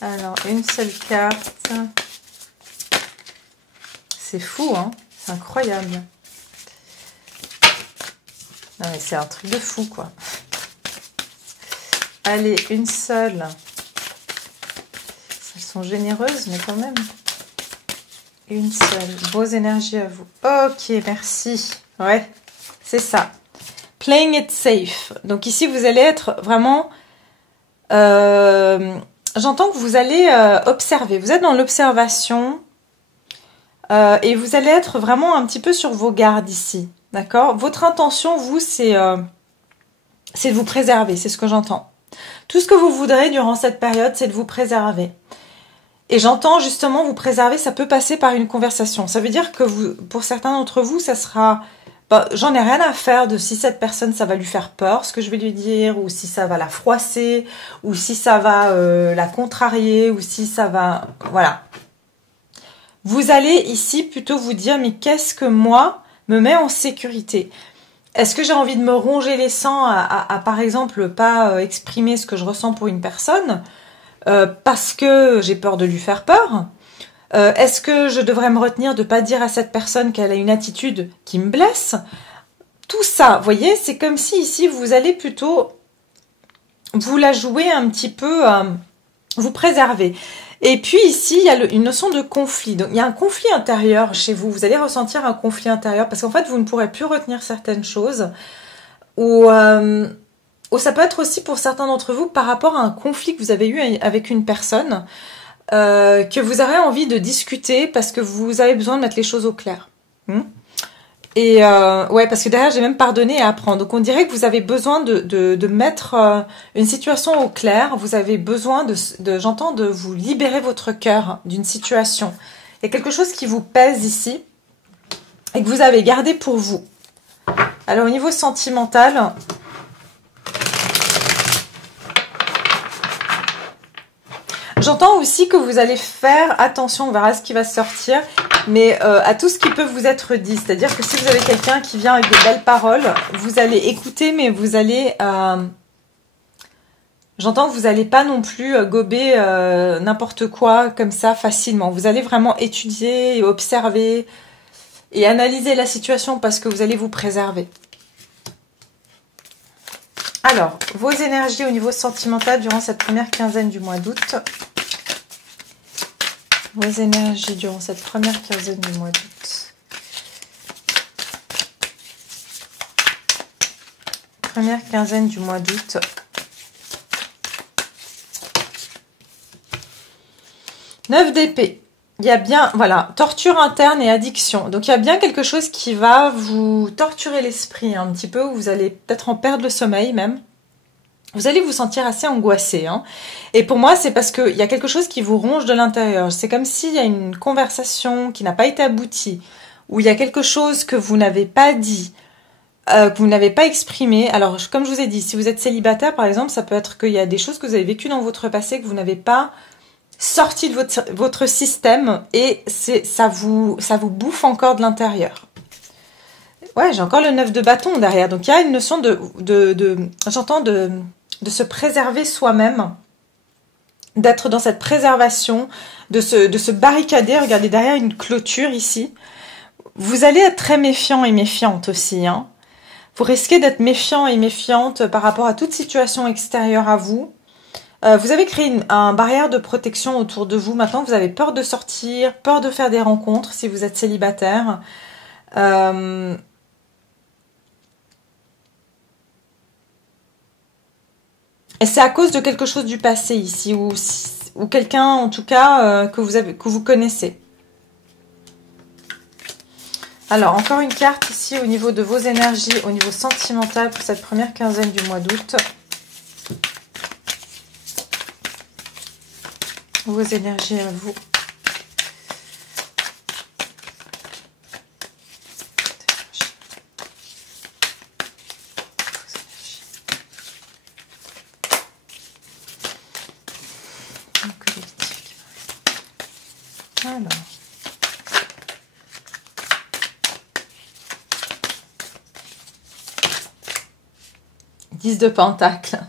Alors, une seule carte... C'est fou, hein? C'est incroyable. Non, mais c'est un truc de fou, quoi. Allez, une seule. Elles sont généreuses, mais quand même. Une seule. Vos énergies à vous. Ok, merci. Ouais, c'est ça. Playing it safe. Donc ici, vous allez être vraiment... J'entends que vous allez observer. Vous êtes dans l'observation... et vous allez être vraiment un petit peu sur vos gardes ici, d'accord? Votre intention, vous, c'est de vous préserver, c'est ce que j'entends. Tout ce que vous voudrez durant cette période, c'est de vous préserver. Et j'entends justement vous préserver, ça peut passer par une conversation. Ça veut dire que pour certains d'entre vous, ça sera... Bah, j'en ai rien à faire de si cette personne, ça va lui faire peur, ce que je vais lui dire, ou si ça va la froisser, ou si ça va la contrarier, ou si ça va... Voilà. Vous allez ici plutôt vous dire, mais qu'est-ce que moi me met en sécurité? Est-ce que j'ai envie de me ronger les sangs à par exemple, pas exprimer ce que je ressens pour une personne parce que j'ai peur de lui faire peur? Est-ce que je devrais me retenir de pas dire à cette personne qu'elle a une attitude qui me blesse? Tout ça, vous voyez, c'est comme si ici, vous allez plutôt vous la jouer un petit peu, vous préserver. Et puis ici, il y a une notion de conflit. Donc il y a un conflit intérieur chez vous. Vous allez ressentir un conflit intérieur parce qu'en fait, vous ne pourrez plus retenir certaines choses. Ou ça peut être aussi pour certains d'entre vous par rapport à un conflit que vous avez eu avec une personne que vous aurez envie de discuter parce que vous avez besoin de mettre les choses au clair. Et ouais, parce que derrière, j'ai même pardonné et apprendre. Donc, on dirait que vous avez besoin de mettre une situation au clair. Vous avez besoin j'entends, de vous libérer votre cœur d'une situation. Il y a quelque chose qui vous pèse ici et que vous avez gardé pour vous. Alors, au niveau sentimental, j'entends aussi que vous allez faire attention, on verra ce qui va sortir, mais à tout ce qui peut vous être dit. C'est-à-dire que si vous avez quelqu'un qui vient avec de belles paroles, vous allez écouter, mais vous allez... j'entends que vous n'allez pas non plus gober n'importe quoi comme ça facilement. Vous allez vraiment étudier et observer et analyser la situation parce que vous allez vous préserver. Alors, vos énergies au niveau sentimental durant cette première quinzaine du mois d'août. Vos énergies durant cette première quinzaine du mois d'août. Première quinzaine du mois d'août. Neuf d'épée. Il y a bien, voilà, torture interne et addiction. Donc, il y a bien quelque chose qui va vous torturer l'esprit un petit peu. Où vous allez peut-être en perdre le sommeil même. Vous allez vous sentir assez angoissé. Et pour moi, c'est parce qu'il y a quelque chose qui vous ronge de l'intérieur. C'est comme s'il y a une conversation qui n'a pas été aboutie. Ou il y a quelque chose que vous n'avez pas dit. Que vous n'avez pas exprimé. Alors, comme je vous ai dit, si vous êtes célibataire, par exemple, ça peut être qu'il y a des choses que vous avez vécues dans votre passé que vous n'avez pas sorti de votre système et ça vous bouffe encore de l'intérieur. Ouais, j'ai encore le 9 de bâton derrière. Donc, il y a une notion j'entends de se préserver soi-même, d'être dans cette préservation, de se barricader. Regardez, derrière une clôture ici. Vous allez être très méfiant et méfiante aussi. Vous risquez d'être méfiant et méfiante par rapport à toute situation extérieure à vous. Vous avez créé un barrière de protection autour de vous. Maintenant, vous avez peur de sortir, peur de faire des rencontres si vous êtes célibataire. Et c'est à cause de quelque chose du passé ici, ou quelqu'un en tout cas que vous connaissez. Alors, encore une carte ici au niveau de vos énergies, au niveau sentimental pour cette première quinzaine du mois d'août. Vos énergies à vous. Alors. 10 de Pentacles.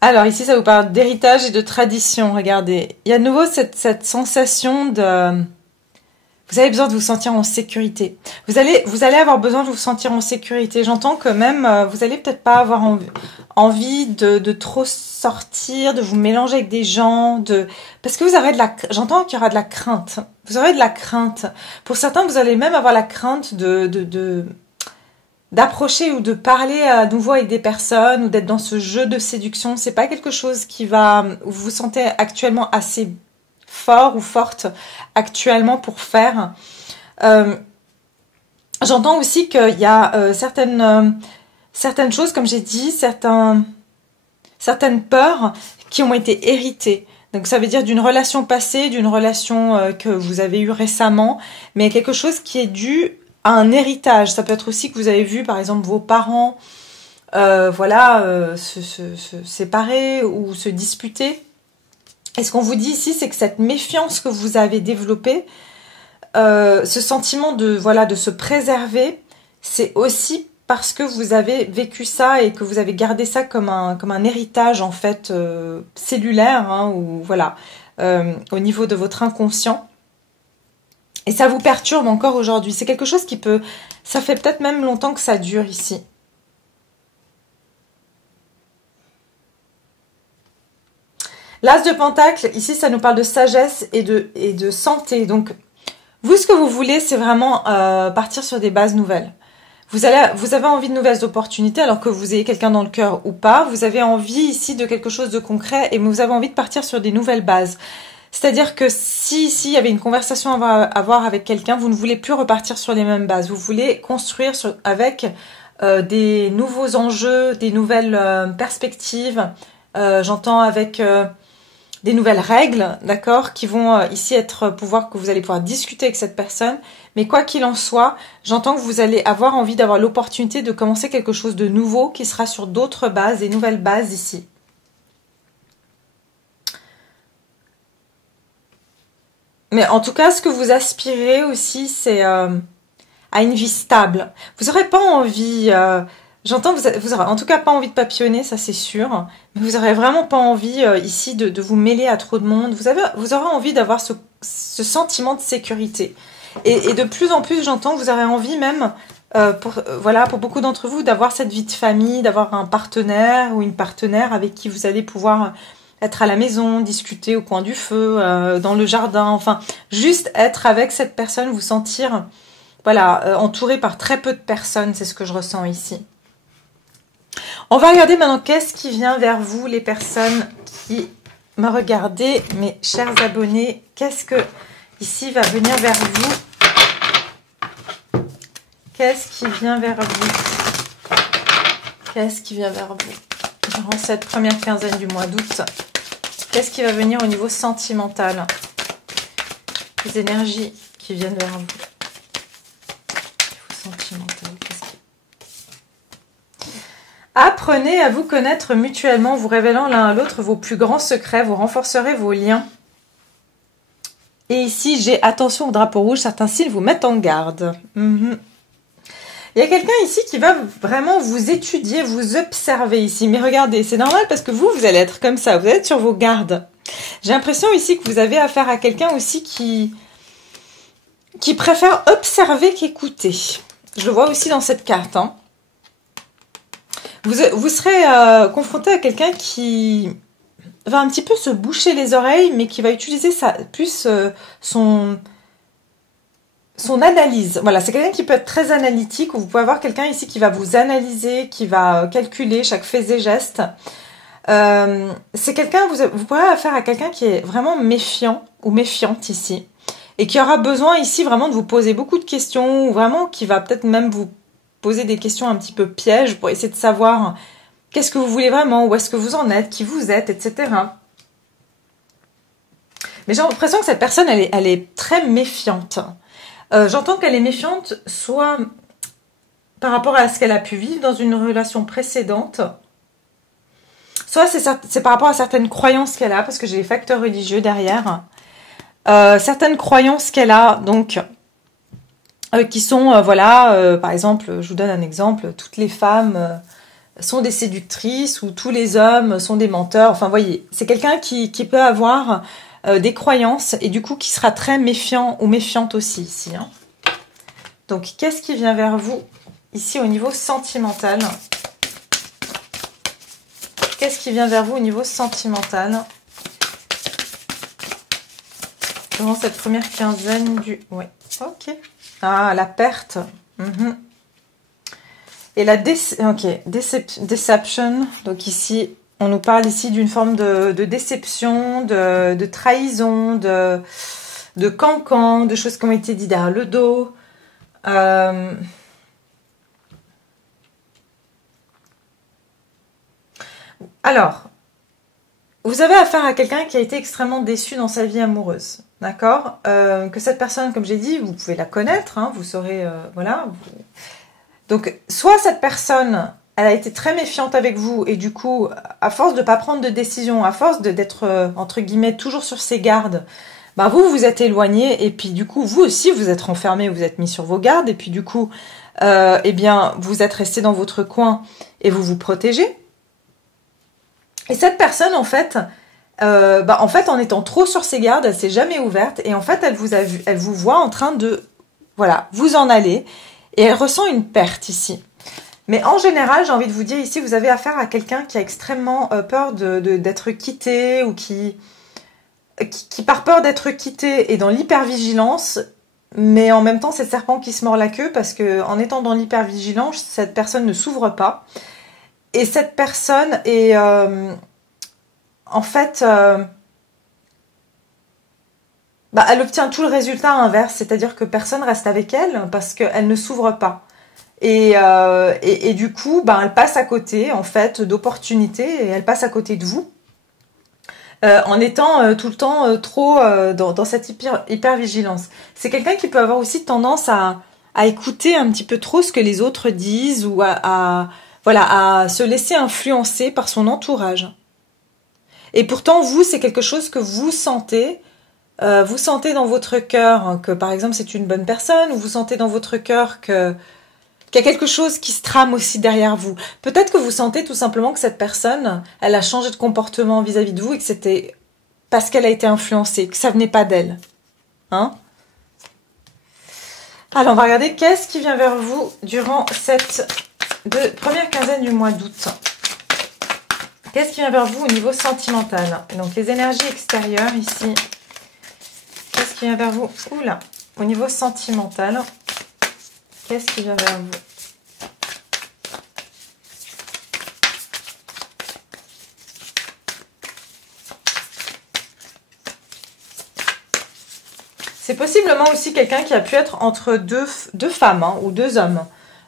Alors ici, ça vous parle d'héritage et de tradition. Regardez, il y a de nouveau cette sensation de... Vous avez besoin de vous sentir en sécurité. Vous allez avoir besoin de vous sentir en sécurité. J'entends que même, vous allez peut-être pas avoir envie de trop sortir, de vous mélanger avec des gens, parce que vous aurez j'entends qu'il y aura de la crainte. Vous aurez de la crainte. Pour certains, vous allez même avoir la crainte d'approcher ou de parler à nouveau avec des personnes ou d'être dans ce jeu de séduction. C'est pas quelque chose où vous vous sentez actuellement assez fort ou forte actuellement pour faire. J'entends aussi qu'il y a certaines choses, comme j'ai dit, certaines peurs qui ont été héritées. Donc ça veut dire d'une relation passée, d'une relation que vous avez eue récemment, mais quelque chose qui est dû à un héritage. Ça peut être aussi que vous avez vu, par exemple, vos parents se séparer ou se disputer. Et ce qu'on vous dit ici, c'est que cette méfiance que vous avez développée, ce sentiment de se préserver, c'est aussi parce que vous avez vécu ça et que vous avez gardé ça comme un héritage en fait cellulaire, ou voilà, au niveau de votre inconscient. Et ça vous perturbe encore aujourd'hui. C'est quelque chose ça fait peut-être même longtemps que ça dure ici. L'As de Pentacle, ici, ça nous parle de sagesse et de santé. Donc, vous, ce que vous voulez, c'est vraiment partir sur des bases nouvelles. Vous avez envie de nouvelles opportunités, alors que vous ayez quelqu'un dans le cœur ou pas. Vous avez envie ici de quelque chose de concret et vous avez envie de partir sur des nouvelles bases. C'est-à-dire que si ici il y avait une conversation à avoir avec quelqu'un, vous ne voulez plus repartir sur les mêmes bases. Vous voulez construire avec des nouveaux enjeux, des nouvelles perspectives. J'entends avec des nouvelles règles, d'accord, qui vont ici que vous allez pouvoir discuter avec cette personne. Mais quoi qu'il en soit, j'entends que vous allez avoir envie d'avoir l'opportunité de commencer quelque chose de nouveau qui sera sur d'autres bases, des nouvelles bases ici. Mais en tout cas, ce que vous aspirez aussi, c'est à une vie stable. Vous n'aurez pas envie, j'entends que vous aurez en tout cas pas envie de papillonner, ça c'est sûr, mais vous n'aurez vraiment pas envie ici de vous mêler à trop de monde. Vous aurez envie d'avoir ce sentiment de sécurité. Et de plus en plus, j'entends que vous aurez envie même, pour beaucoup d'entre vous, d'avoir cette vie de famille, d'avoir un partenaire ou une partenaire avec qui vous allez pouvoir être à la maison, discuter au coin du feu, dans le jardin, enfin, juste être avec cette personne, vous sentir, voilà, entouré par très peu de personnes, c'est ce que je ressens ici. On va regarder maintenant qu'est-ce qui vient vers vous, les personnes qui me regardez, mes chers abonnés, qu'est-ce que ici va venir vers vous? Qu'est-ce qui vient vers vous? Qu'est-ce qui vient vers vous durant cette première quinzaine du mois d'août? Qu'est-ce qui va venir au niveau sentimental? Les énergies qui viennent vers vous. Au niveau sentimental, apprenez à vous connaître mutuellement, vous révélant l'un à l'autre vos plus grands secrets, vous renforcerez vos liens. Et ici, j'ai attention au drapeau rouge, certains signes vous mettent en garde. Il y a quelqu'un ici qui va vraiment vous étudier, vous observer ici. Mais regardez, c'est normal parce que vous allez être comme ça, vous allez être sur vos gardes. J'ai l'impression ici que vous avez affaire à quelqu'un aussi qui préfère observer qu'écouter. Je le vois aussi dans cette carte. Hein. Vous serez confronté à quelqu'un qui va un petit peu se boucher les oreilles, mais qui va utiliser son analyse. Voilà, c'est quelqu'un qui peut être très analytique, ou vous pouvez avoir quelqu'un ici qui va vous analyser, qui va calculer chaque fait et geste. C'est quelqu'un, vous pourrez avoir affaire à quelqu'un qui est vraiment méfiant ou méfiante ici, et qui aura besoin ici vraiment de vous poser beaucoup de questions, ou vraiment qui va peut-être même vous poser des questions un petit peu pièges pour essayer de savoir qu'est-ce que vous voulez vraiment, où est-ce que vous en êtes, qui vous êtes, etc. Mais j'ai l'impression que cette personne, elle est très méfiante. J'entends qu'elle est méfiante, soit par rapport à ce qu'elle a pu vivre dans une relation précédente, soit c'est par rapport à certaines croyances qu'elle a, parce que j'ai les facteurs religieux derrière. Certaines croyances qu'elle a, donc, qui sont, par exemple, je vous donne un exemple, toutes les femmes sont des séductrices, ou tous les hommes sont des menteurs. Enfin, vous voyez, c'est quelqu'un qui peut avoir des croyances, et du coup qui sera très méfiant ou méfiante aussi ici. Hein. Donc, qu'est-ce qui vient vers vous ici au niveau sentimental? Qu'est-ce qui vient vers vous au niveau sentimental durant cette première quinzaine du... Oui, ok. Ah, la perte. Et la deception. Donc ici, on nous parle ici d'une forme de déception, de trahison, de cancan, de choses qui ont été dites derrière le dos. Alors, vous avez affaire à quelqu'un qui a été extrêmement déçu dans sa vie amoureuse. D'accord, que cette personne, comme j'ai dit, vous pouvez la connaître, hein, vous saurez, voilà. Donc, soit cette personne, elle a été très méfiante avec vous, et du coup, à force de ne pas prendre de décision, à force d'être, entre guillemets, toujours sur ses gardes, bah vous vous êtes éloigné, et puis du coup, vous aussi, vous êtes renfermé, vous êtes mis sur vos gardes, et puis du coup, eh bien, vous êtes resté dans votre coin, et vous vous protégez. Et cette personne, en fait... en étant trop sur ses gardes, elle s'est jamais ouverte, et en fait, elle vous voit en train de, voilà, vous en aller, et elle ressent une perte ici. Mais en général, j'ai envie de vous dire ici, vous avez affaire à quelqu'un qui a extrêmement peur d'être quitté ou qui par peur d'être quitté est dans l'hypervigilance, mais en même temps, c'est le serpent qui se mord la queue parce que en étant dans l'hypervigilance, cette personne ne s'ouvre pas. Et cette personne est en fait... elle obtient tout le résultat inverse, c'est-à-dire que personne reste avec elle parce qu'elle ne s'ouvre pas. Et du coup, elle passe à côté en fait d'opportunités et elle passe à côté de vous en étant tout le temps trop dans cette hyper-vigilance. C'est quelqu'un qui peut avoir aussi tendance à écouter un petit peu trop ce que les autres disent ou à se laisser influencer par son entourage. Et pourtant, vous, c'est quelque chose que vous sentez. Vous sentez dans votre cœur que, par exemple, c'est une bonne personne, ou vous sentez dans votre cœur qu'il y a quelque chose qui se trame aussi derrière vous. Peut-être que vous sentez tout simplement que cette personne, elle a changé de comportement vis-à-vis de vous et que c'était parce qu'elle a été influencée, que ça venait pas d'elle. Hein? Alors, on va regarder qu'est-ce qui vient vers vous durant cette première quinzaine du mois d'août. Qu'est-ce qui vient vers vous au niveau sentimental? Donc, les énergies extérieures ici. Qu'est-ce qui vient vers vous? Oula, au niveau sentimental, qu'est-ce qui vient vers vous? C'est possiblement aussi quelqu'un qui a pu être entre deux femmes ou deux hommes.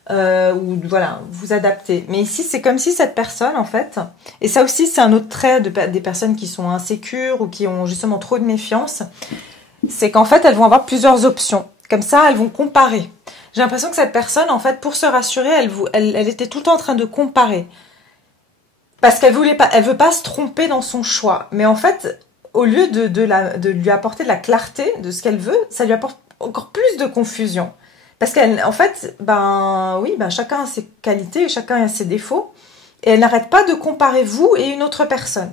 Ou voilà, vous adaptez. Mais ici, c'est comme si cette personne, en fait, et ça aussi, c'est un autre trait des personnes qui sont insécures ou qui ont justement trop de méfiance, c'est qu'en fait, elles vont avoir plusieurs options. Comme ça, elles vont comparer. J'ai l'impression que cette personne, en fait, pour se rassurer, elle était tout le temps en train de comparer. Parce qu'elle veut pas se tromper dans son choix. Mais en fait, au lieu de lui apporter de la clarté de ce qu'elle veut, ça lui apporte encore plus de confusion. Parce qu'en fait, chacun a ses qualités, chacun a ses défauts. Et elle n'arrête pas de comparer vous et une autre personne.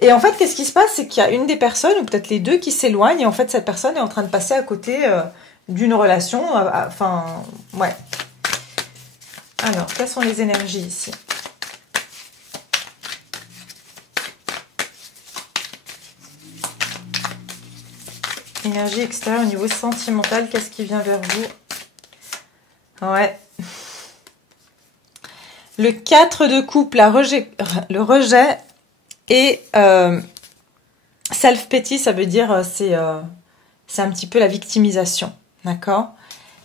Et en fait, qu'est-ce qui se passe? C'est qu'il y a une des personnes, ou peut-être les deux, qui s'éloignent. Et en fait, cette personne est en train de passer à côté d'une relation. Ouais. Alors, quelles sont les énergies ici? Énergie extérieure au niveau sentimental, qu'est-ce qui vient vers vous? Ouais. Le 4 de coupe, le rejet et self-pity, ça veut dire c'est un petit peu la victimisation, d'accord?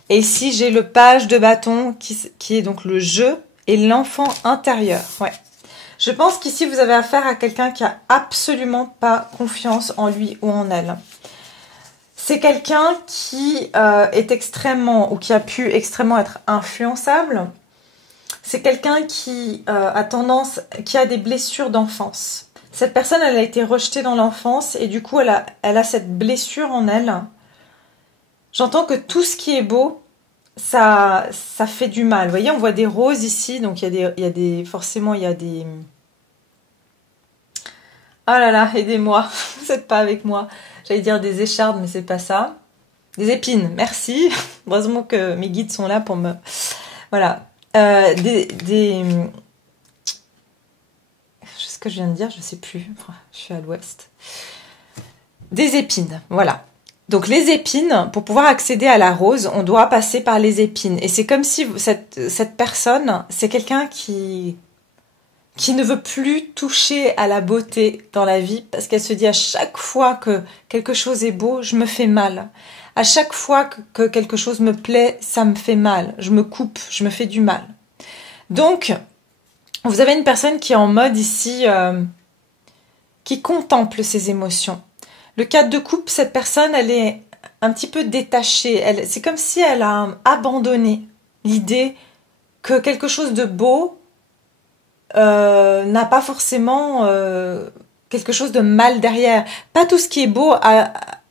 Et ici, j'ai le page de bâton qui est donc le jeu et l'enfant intérieur, ouais. Je pense qu'ici, vous avez affaire à quelqu'un qui a absolument pas confiance en lui ou en elle. C'est quelqu'un qui est extrêmement, ou qui a pu extrêmement être influençable. C'est quelqu'un qui a tendance, qui a des blessures d'enfance. Cette personne, elle a été rejetée dans l'enfance et du coup, elle a cette blessure en elle. J'entends que tout ce qui est beau, ça fait du mal. Vous voyez, on voit des roses ici, donc forcément, il y a des... Oh là là, aidez-moi, vous n'êtes pas avec moi. J'allais dire des échardes, mais c'est pas ça. Des épines, merci. Heureusement que mes guides sont là pour me... Voilà. Ce que je viens de dire, je sais plus. Je suis à l'ouest. Des épines, voilà. Donc les épines, pour pouvoir accéder à la rose, on doit passer par les épines. Et c'est comme si cette personne, c'est quelqu'un qui ne veut plus toucher à la beauté dans la vie parce qu'elle se dit à chaque fois que quelque chose est beau, je me fais mal. À chaque fois que quelque chose me plaît, ça me fait mal. Je me coupe, je me fais du mal. Donc, vous avez une personne qui est en mode ici, qui contemple ses émotions. Le 4 de coupe, cette personne, elle est un petit peu détachée. C'est comme si elle a abandonné l'idée que quelque chose de beau n'a pas forcément quelque chose de mal derrière. Pas tout ce qui est beau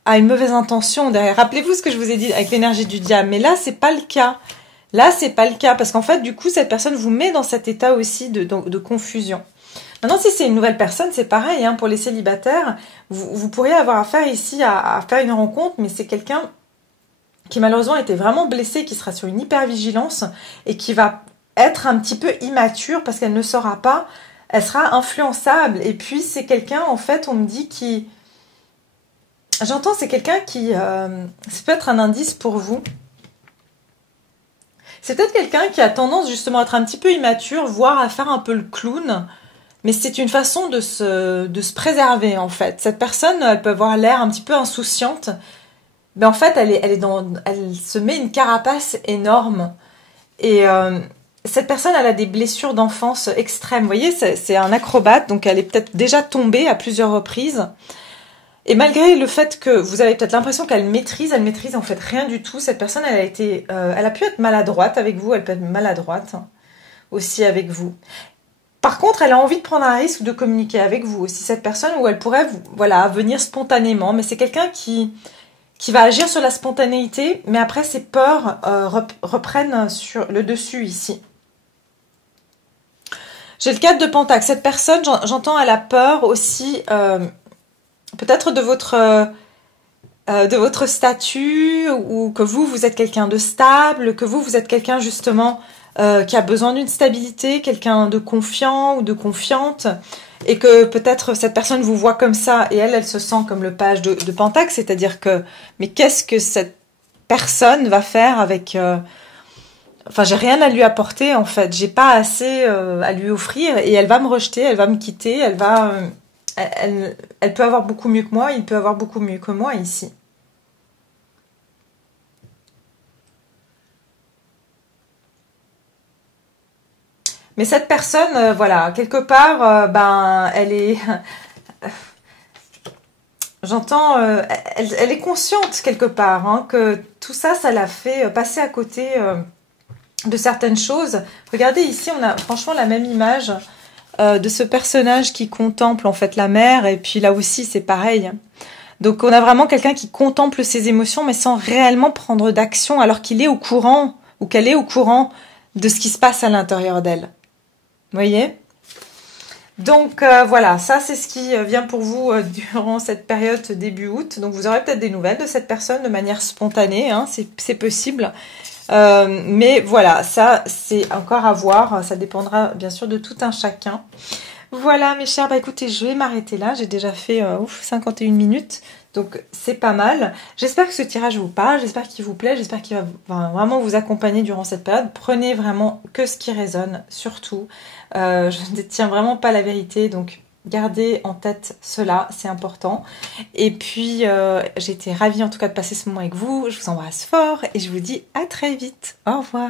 a une mauvaise intention derrière. Rappelez-vous ce que je vous ai dit avec l'énergie du diable. Mais là, c'est pas le cas. Là, c'est pas le cas. Parce qu'en fait, du coup, cette personne vous met dans cet état aussi de confusion. Maintenant, si c'est une nouvelle personne, c'est pareil. Pour les célibataires, vous pourriez avoir affaire ici à faire une rencontre, mais c'est quelqu'un qui malheureusement était vraiment blessé, qui sera sur une hypervigilance et qui va être un petit peu immature parce qu'elle ne saura pas, elle sera influençable. Et puis c'est quelqu'un, en fait, on me dit qui... J'entends, c'est quelqu'un qui... ça peut être un indice pour vous. C'est peut-être quelqu'un qui a tendance justement à être un petit peu immature, voire à faire un peu le clown. Mais c'est une façon de se préserver, en fait. Cette personne, elle peut avoir l'air un petit peu insouciante. Mais en fait, elle se met une carapace énorme. Et cette personne, elle a des blessures d'enfance extrêmes. Vous voyez, c'est un acrobate, donc elle est peut-être déjà tombée à plusieurs reprises. Et malgré le fait que vous avez peut-être l'impression qu'elle maîtrise en fait rien du tout. Cette personne, elle a pu être maladroite avec vous, elle peut être maladroite aussi avec vous. Par contre, elle a envie de prendre un risque de communiquer avec vous aussi, cette personne, où elle pourrait, voilà, venir spontanément. Mais c'est quelqu'un qui va agir sur la spontanéité, mais après ses peurs reprennent sur le dessus ici. J'ai le 4 de Pentacle. Cette personne, j'entends, elle a peur aussi... peut-être de votre statut, ou que vous êtes quelqu'un de stable, que vous êtes quelqu'un justement qui a besoin d'une stabilité, quelqu'un de confiant ou de confiante, et que peut-être cette personne vous voit comme ça, et elle se sent comme le page de Pentacle, c'est-à-dire que, mais qu'est-ce que cette personne va faire avec... Enfin, j'ai rien à lui apporter, en fait, j'ai pas assez à lui offrir, et elle va me rejeter, elle va me quitter, elle peut avoir beaucoup mieux que moi, il peut avoir beaucoup mieux que moi ici. Mais cette personne, voilà, quelque part, ben, elle est... J'entends, elle est consciente quelque part, hein, que tout ça, ça l'a fait passer à côté de certaines choses. Regardez ici, on a franchement la même image de ce personnage qui contemple en fait la mer, et puis là aussi c'est pareil. Donc on a vraiment quelqu'un qui contemple ses émotions mais sans réellement prendre d'action, alors qu'il est au courant, ou qu'elle est au courant de ce qui se passe à l'intérieur d'elle. Vous voyez? Donc voilà, ça c'est ce qui vient pour vous durant cette période début août. Donc vous aurez peut-être des nouvelles de cette personne de manière spontanée, hein, c'est possible. Mais voilà, ça c'est encore à voir, ça dépendra bien sûr de tout un chacun. Voilà mes chers, bah écoutez, je vais m'arrêter là, j'ai déjà fait 51 minutes, donc c'est pas mal. J'espère que ce tirage vous parle, j'espère qu'il vous plaît, j'espère qu'il va vraiment vous accompagner durant cette période. Prenez vraiment que ce qui résonne, surtout. Je ne détiens vraiment pas la vérité, donc gardez en tête cela, c'est important. Et puis, j'ai été ravie en tout cas de passer ce moment avec vous, je vous embrasse fort et je vous dis à très vite. Au revoir.